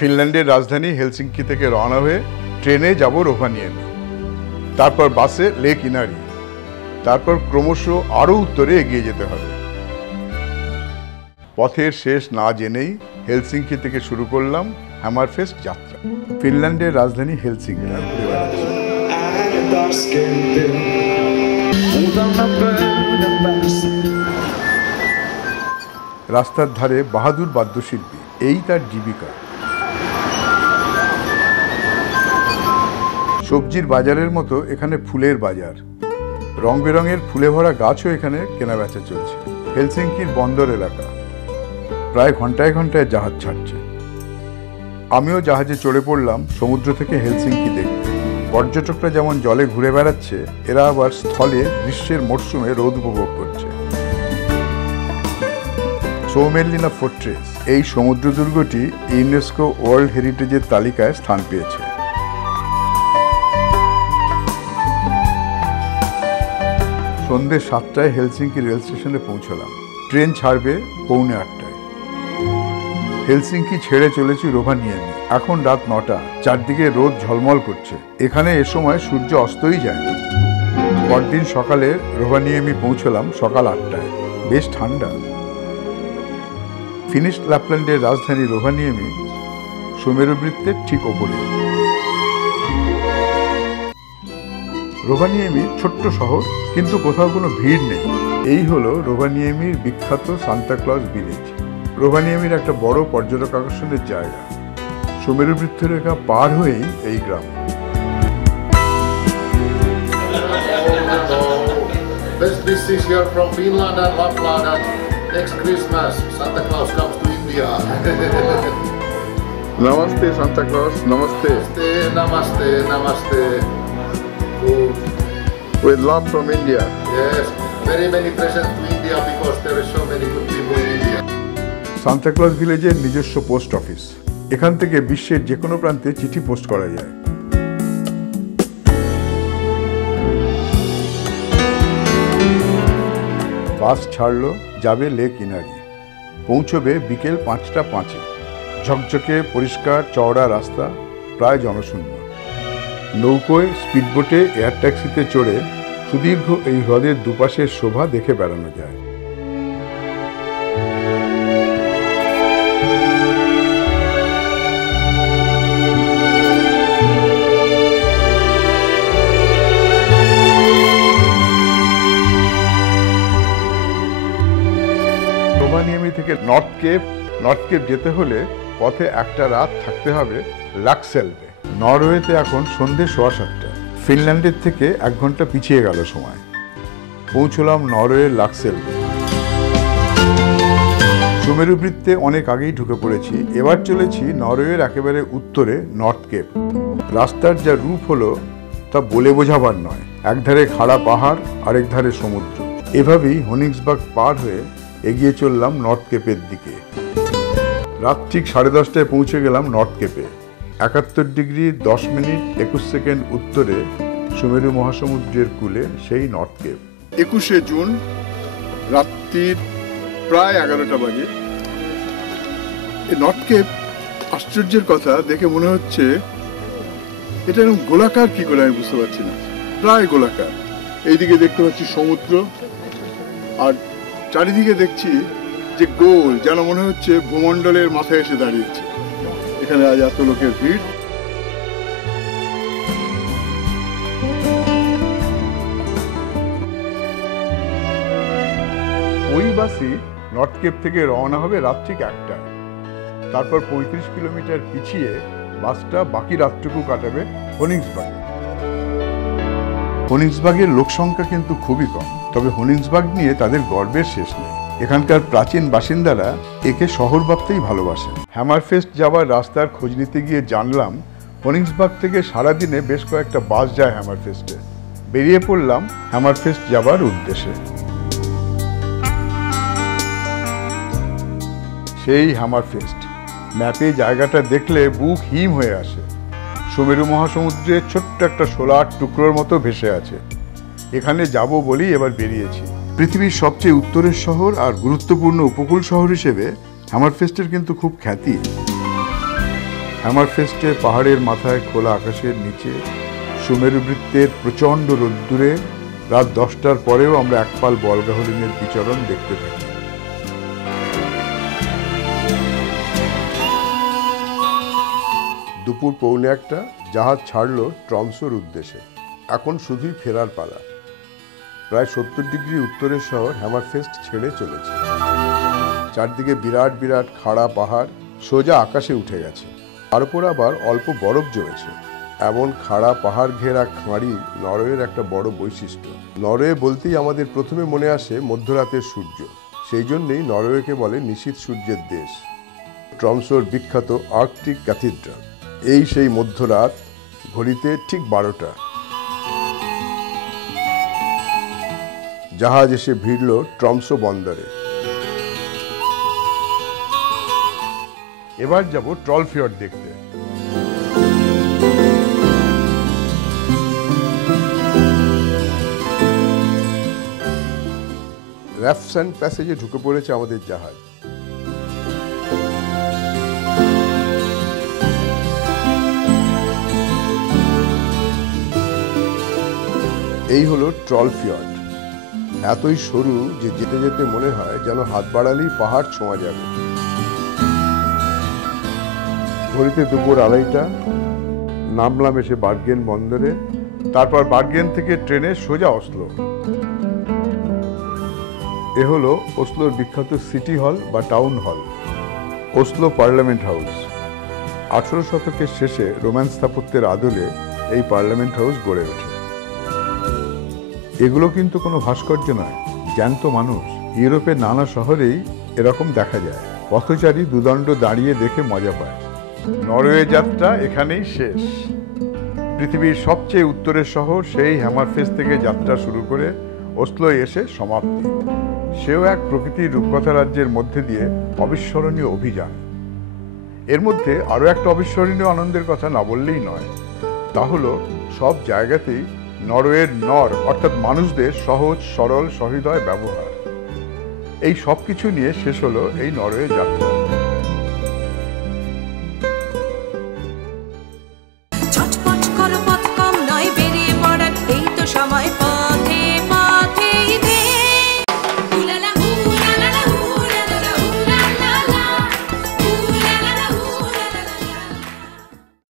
ফিনল্যান্ডের রাজধানী হেলসিঙ্কি থেকে রওনা হয়ে ট্রেনে যাব রোভানিয়েমি, তারপর বাসে লেক ইনারি, তারপর ক্রমশ আরও উত্তরে এগিয়ে যেতে হবে। পথের শেষ না জেনেই হেলসিঙ্কি থেকে শুরু করলাম হ্যামারফেস্ট যাত্রা। ফিনল্যান্ডের রাজধানী হেলসিঙ্কি ঘুরে বেড়াচ্ছি। রাস্তার ধারে বাহাদুর বাদ্যশিল্পী, এই তার জীবিকা। সবজির বাজারের মতো এখানে ফুলের বাজার, রং বেরঙের ফুলে ভরা গাছও এখানে কেনাবেচা চলছে। হেলসিঙ্কির বন্দর এলাকা, প্রায় ঘন্টায় ঘন্টায় জাহাজ ছাড়ছে। আমিও জাহাজে চড়ে পড়লাম সমুদ্র থেকে হেলসিঙ্কি দেখতে। পর্যটকরা যেমন জলে ঘুরে বেড়াচ্ছে, এরা আবার স্থলে গ্রীষ্মের মরশুমে রোদ উপভোগ করছে। সোমেলিনা ফোর্ট্রেস, এই সমুদ্র দুর্গটি ইউনেস্কো ওয়ার্ল্ড হেরিটেজের তালিকায় স্থান পেয়েছে। সন্ধ্যে 7টায় হেলসিঙ্কি রেল স্টেশনে পৌঁছলাম। ট্রেন ছাড়বে 7:45। হেলসিঙ্কি ছেড়ে চলেছি রোভানিয়েমি। এখন রাত 9টা, চারদিকে রোদ ঝলমল করছে। এখানে এ সময় সূর্য অস্তই যায়। পরদিন সকালে রোভানিয়েমি পৌঁছলাম সকাল 8টায়। বেশ ঠান্ডা। ফিনিশ ল্যাপল্যান্ডের রাজধানী রোভানিয়েমি সুমেরুবৃত্তের ঠিক ওপরে। রোভানিয়েমি ছোট্ট শহর, কিন্তু কোথাও কোনো ভিড় নেই। এই হলো রোভানিয়েমির বিখ্যাত সান্তাক্লজ ভিলেজ। রোভানিয়েমির একটা বড় পর্যটক আকর্ষণের জায়গা। সুমেরুবৃত্ত রেখা পার হয়েই এই গ্রাম। Best wishes here from Finland and Lapland, and next Christmas Santa Claus comes to India. Namaste Santa Claus, namaste. Namaste, namaste. With love from India. Yes, very many presents to India because there is so many good people in India. Santa Claus ভিলেজের নিজস্ব post office. এখান থেকে বিশ্বের যে কোনো প্রান্তে চিঠি post করা যায়। বাস ছাড়লো, যাবে লেক ইনারি। পৌঁছবে বিকেল 5:05। ঝকঝকে পরিষ্কার চওড়া রাস্তা, প্রায় জনশূন্য। নৌকোয়, স্পিডবোটে, এয়ার ট্যাক্সিতে চড়ে সুদীর্ঘ এই হ্রদের দুপাশের শোভা দেখে বেড়ানো যায়। রোভানিয়েমি থেকে নর্থ কেপ যেতে হলে পথে একটা রাত থাকতে হবে লাক্সেলভে। নরওয়েতে এখন সন্ধে 7:15। ফিনল্যান্ডের থেকে 1 ঘন্টা পিছিয়ে গেল সময়। পৌঁছলাম নরওয়ের লাক্সেলভে। সুমেরুবৃত্তে অনেক আগেই ঢুকে পড়েছি। এবার চলেছি নরওয়ের একেবারে উত্তরে নর্থ কেপ। রাস্তার যা রূপ হলো তা বলে বোঝাবার নয়। একধারে খাড়া পাহাড়, আরেক ধারে সমুদ্র। এভাবেই হনিক্সবার্গ পার হয়ে এগিয়ে চললাম নর্থ কেপের দিকে। রাত ঠিক 10:30টায় পৌঁছে গেলাম নর্থ কেপে। 71 ডিগ্রি 10 মিনিট 21 সেকেন্ড উত্তরে সুমেরু মহাসমুদ্রের কূলে সেই নর্থ কেপ। 21শে জুন রাত্রির প্রায় 11টা বাজে। এই নর্থ কেপ আশ্চর্যের কথা, দেখে মনে হচ্ছে এটা এরকম গোলাকার কি করে আমি বুঝতে পারছি না। প্রায় গোলাকার। এইদিকে দেখতে পাচ্ছি সমুদ্র, আর চারিদিকে দেখছি যে গোল, যেন মনে হচ্ছে ভূমণ্ডলের মাথায় এসে দাঁড়িয়েছে। এখানে আজ এত লোকের ভিড়। ওই বাসই নর্থ কেপ থেকে রওনা হবে রাত ঠিক 1টায়। তারপর 35 কিলোমিটার পিছিয়ে বাসটা বাকি রাতটুকু কাটাবে হনিক্সবার্গে। হনিক্সবার্গের লোক সংখ্যা কিন্তু খুবই কম, তবে হনিক্সবার্গ নিয়ে তাদের গর্বের শেষ নেই। এখানকার প্রাচীন বাসিন্দারা একে শহর ভাবতেই ভালোবাসেন। হ্যামারফেস্ট যাওয়ার রাস্তার খোঁজ নিতে গিয়ে জানলাম হনিক্সবার্গ থেকে সারাদিনে বেশ কয়েকটা বাস যায় হ্যামারফেস্টে। বেরিয়ে পড়লাম হ্যামারফেস্ট যাবার উদ্দেশ্যে। সেই হ্যামারফেস্ট, ম্যাপে জায়গাটা দেখলে বুক হিম হয়ে আসে। সুমেরু মহাসমুদ্রের ছোট্ট একটা শোলার টুকরোর মতো ভেসে আছে। এখানে যাব বলেই এবার বেরিয়েছি। পৃথিবীর সবচেয়ে উত্তরের শহর আর গুরুত্বপূর্ণ উপকূল শহর হিসেবে হ্যামারফেস্টের কিন্তু খুব খ্যাতি। হ্যামারফেস্টে পাহাড়ের মাথায় খোলা আকাশের নিচে সুমেরু বৃত্তের প্রচণ্ড রোদ্দুরে রাত 10টার পরেও আমরা একপাল বলগা হরিণের বিচরণ দেখতে থাকি। দুপুর 1:45 জাহাজ ছাড়ল ট্রমসোর উদ্দেশ্যে। এখন শুধুই ফেরার পালা। প্রায় 70 ডিগ্রি উত্তরের শহর হ্যামারফেস্ট ছেড়ে চলেছে। চারদিকে বিরাট বিরাট খাড়া পাহাড় সোজা আকাশে উঠে গেছে। তার উপর আবার অল্প বরফ জমেছে। এমন খাড়া পাহাড় ঘেরা খাঁড়ি নরওয়ের একটা বড় বৈশিষ্ট্য। নরওয়ে বলতেই আমাদের প্রথমে মনে আসে মধ্যরাতের সূর্য। সেই জন্যই নরওয়েকে বলে নিশীথ সূর্যের দেশ। ট্রমসোর বিখ্যাত আর্কটিক ক্যাথিড্রাল। এই সেই মধ্যরাত, ঘড়িতে ঠিক 12টা। জাহাজ এসে ভিড়ল ট্রমসো বন্দরে। এবার যাব ট্রল ফিয়র্ড দেখতে। র্যাফসান্ড প্যাসেজে ঢুকে পড়েছে আমাদের জাহাজ। এই হলো ট্রল ফিয়র্ড। এতই সরু যে যেতে যেতে মনে হয় যেন হাত বাড়ালেই পাহাড় ছোঁয়া যাবে। ঘড়িতে দুপুর 2:30। নামলাম এসে বার্গেন বন্দরে। তারপর বার্গেন থেকে ট্রেনে সোজা অসলো। এ হলো অসলোর বিখ্যাত সিটি হল বা town hall, Oslo parliament house. 18 শতকের শেষে রোমান স্থাপত্যের আদলে এই পার্লামেন্ট হাউস গড়ে ওঠে। এগুলো কিন্তু কোনো ভাস্কর্য নয়, জ্যান্ত মানুষ। ইউরোপের নানা শহরেই এরকম দেখা যায়। পথচারী দুদণ্ড দাঁড়িয়ে দেখে মজা পায়। নরওয়ে যাত্রা এখানেই শেষ। পৃথিবীর সবচেয়ে উত্তরের শহর সেই হ্যামারফেস্ট থেকে যাত্রা শুরু করে অসলোয় এসে সমাপ্তি। সেও এক প্রকৃতির রূপকথা রাজ্যের মধ্যে দিয়ে অবিস্মরণীয় অভিযান। এর মধ্যে আরও একটা অবিস্মরণীয় আনন্দের কথা না বললেই নয়। তা হলো সব জায়গাতেই নরওয়ের নর অর্থাৎ মানুষদের সহজ সরল সহৃদয় ব্যবহার। এই সব কিছু নিয়ে শেষ হলো এই নরওয়ে যাত্রা।